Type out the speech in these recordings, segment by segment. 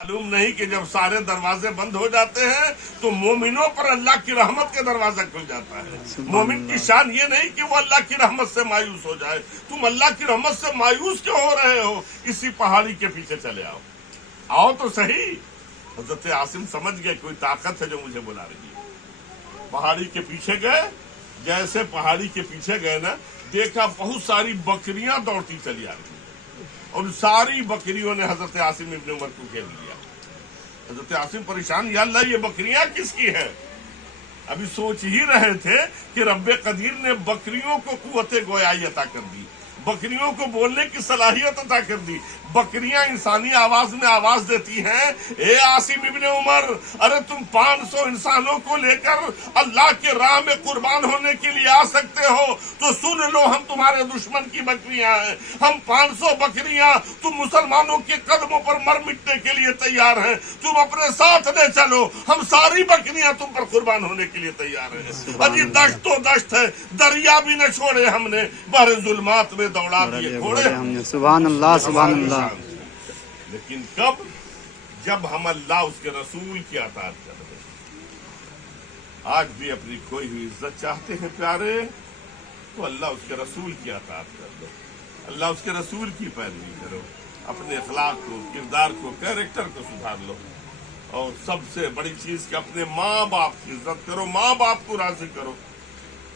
मालूम नहीं कि जब सारे दरवाजे बंद हो जाते हैं तो मोमिनों पर अल्लाह की रहमत का दरवाजा खुल जाता है। मोमिन की शान ये नहीं कि वो अल्लाह की रहमत से मायूस हो जाए। तुम अल्लाह की रहमत से मायूस क्यों हो रहे हो? इसी पहाड़ी के पीछे चले आओ। आओ तो सही। हजरत आसिम समझ गए कोई ताकत है जो मुझे बुला रही है। पहाड़ी के पीछे गए। जैसे पहाड़ी के पीछे गए ना, देखा बहुत सारी बकरियां दौड़ती चली आ रही और उन सारी बकरियों ने हजरत आसिम इब्न उमर को घेर लिया। हजरत आसिम परेशान, या अल्लाह ये बकरियां किसकी है? अभी सोच ही रहे थे कि रब्बे कदीर ने बकरियों को कुव्वते गोयाई अता कर दी, बकरियों को बोलने की सलाहियत अता कर दी। बकरियां इंसानी आवाज में आवाज देती हैं, ए आसिम इब्ने उमर, अरे तुम 500 इंसानों को लेकर अल्लाह के राह में कुर्बान होने के लिए आ सकते हो तो सुन लो, हम तुम्हारे दुश्मन की बकरियां हैं। हम 500 बकरियां तुम मुसलमानों के कदमों पर मर मिटने के लिए तैयार हैं। तुम अपने साथ ले चलो, हम सारी बकरियां तुम पर कुर्बान होने के लिए तैयार हैं। अजी दश्त तो दश्त है, दरिया भी न छोड़े हमने, बहरे जुल्मात में दौड़ा दिए घोड़े हमने। सुभान अल्लाह, सुभान अल्लाह। लेकिन कब? जब हम अल्लाह उसके रसूल की अताअत कर रहे हैं। आज भी अपनी खोई हुई इज्जत चाहते हैं प्यारे, तो अल्लाह उसके रसूल की अताअत कर दो, अल्लाह उसके रसूल की पैरवी करो, अपने अखलाक को, किरदार को, कैरेक्टर को सुधार लो। और सबसे बड़ी चीज कि अपने माँ बाप की इज्जत करो, माँ बाप को राजी करो।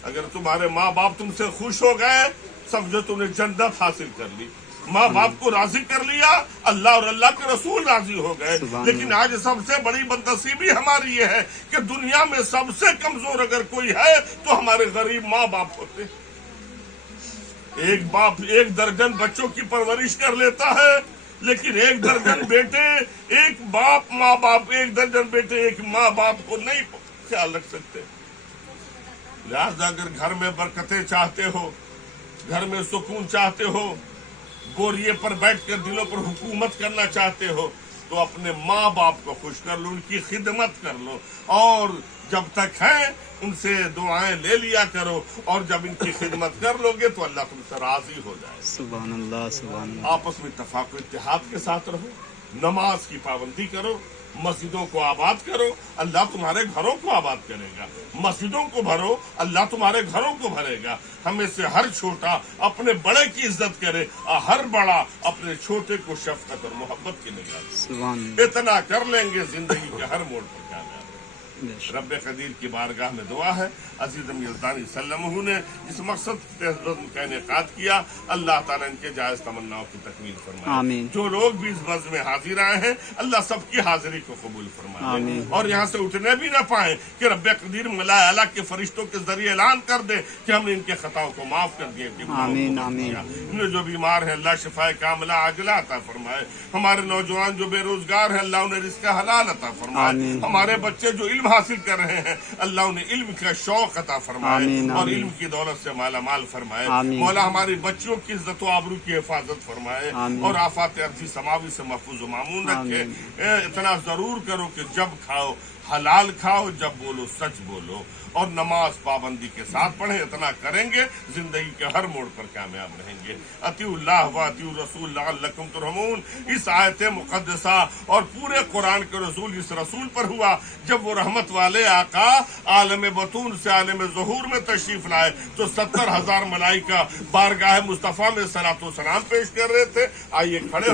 अगर तुम्हारे माँ बाप तुमसे खुश हो गए, समझो तुमने जन्नत हासिल कर ली। माँ बाप को राजी कर लिया, अल्लाह और अल्लाह के रसूल राजी हो गए। लेकिन आज सबसे बड़ी बदनसीबी हमारी ये है कि दुनिया में सबसे कमजोर अगर कोई है तो हमारे गरीब माँ बाप होते। एक बाप 1 दर्जन बच्चों की परवरिश कर लेता है, लेकिन 1 दर्जन बेटे, एक बाप माँ बाप 1 दर्जन बेटे एक माँ बाप को नहीं ख्याल रख सकते। लिहाजा अगर घर में बरकतें चाहते हो, घर में सुकून चाहते हो, बोरिये पर बैठकर दिलों पर हुकूमत करना चाहते हो, तो अपने माँ बाप को खुश कर लो, उनकी खिदमत कर लो। और जब तक है उनसे दुआएं ले लिया करो, और जब इनकी खिदमत कर लोगे तो अल्लाह तुमसे राजी हो जाए। सुभान अल्लाह, सुभान अल्लाह। आपस में इत्तेफाक इत्तेहाद के साथ रहो, नमाज की पाबंदी करो, मस्जिदों को आबाद करो, अल्लाह तुम्हारे घरों को आबाद करेगा। मस्जिदों को भरो, अल्लाह तुम्हारे घरों को भरेगा। हमें से हर छोटा अपने बड़े की इज्जत करे और हर बड़ा अपने छोटे को शफकत और मोहब्बत की निगाह। इतना कर लेंगे जिंदगी के हर मोड़ पर कामयाब। रब्बे कदीर की बारगाह में दुआ है, अजीज यज़दानी सल्लल्लाहु ने इस मकसद का इनेकाद किया, अल्लाह ताला इनके जायज तमन्नाओं की तकमील फरमाए। जो लोग भी इस बज़ में हाजिर आए हैं, अल्लाह सबकी हाजिरी को कबूल फरमाए और यहाँ से उठने भी न पाए कि रब्बे कदीर मलाए आला के फरिश्तों के जरिए ऐलान कर दे कि हमने इनके खताओं को माफ कर दिए। इन्हें जो बीमार है अल्लाह शिफाए कामिला आजिला अता फरमाए। हमारे नौजवान जो बेरोजगार है अल्लाह उन्हें रिज़्क़ हलाल अता फरमाए। हमारे बच्चे जो इल्म हासिल कर रहे हैं अल्लाह उन्हें इल्म का शौक अता फरमाए और इल्म की दौलत से माला माल फरमाए। मौला हमारी बच्चियों की इज्जत व आबरू की हिफाजत फरमाए और आफात अर्जी समावी से महफूज मामून रखे। इतना जरूर करो कि जब खाओ हलाल खाओ, जब बोलो सच बोलो और नमाज पाबंदी के साथ पढ़े। इतना करेंगे जिंदगी के हर मोड़ पर कामयाब रहेंगे। अतिउल्लाह व अतिउर रसूल लअल्लकुम तुरहमून, इस आयत मुक़द्दसा और पूरे कुरान के रसूल इस रसूल पर हुआ जब वो रहमत वाले आका आलम बतून से आलम ज़हूर में तशरीफ लाए तो 70,000 मलाइका बारगाह मुस्तफ़ा में सलातो सलाम पेश कर रहे थे। आइए खड़े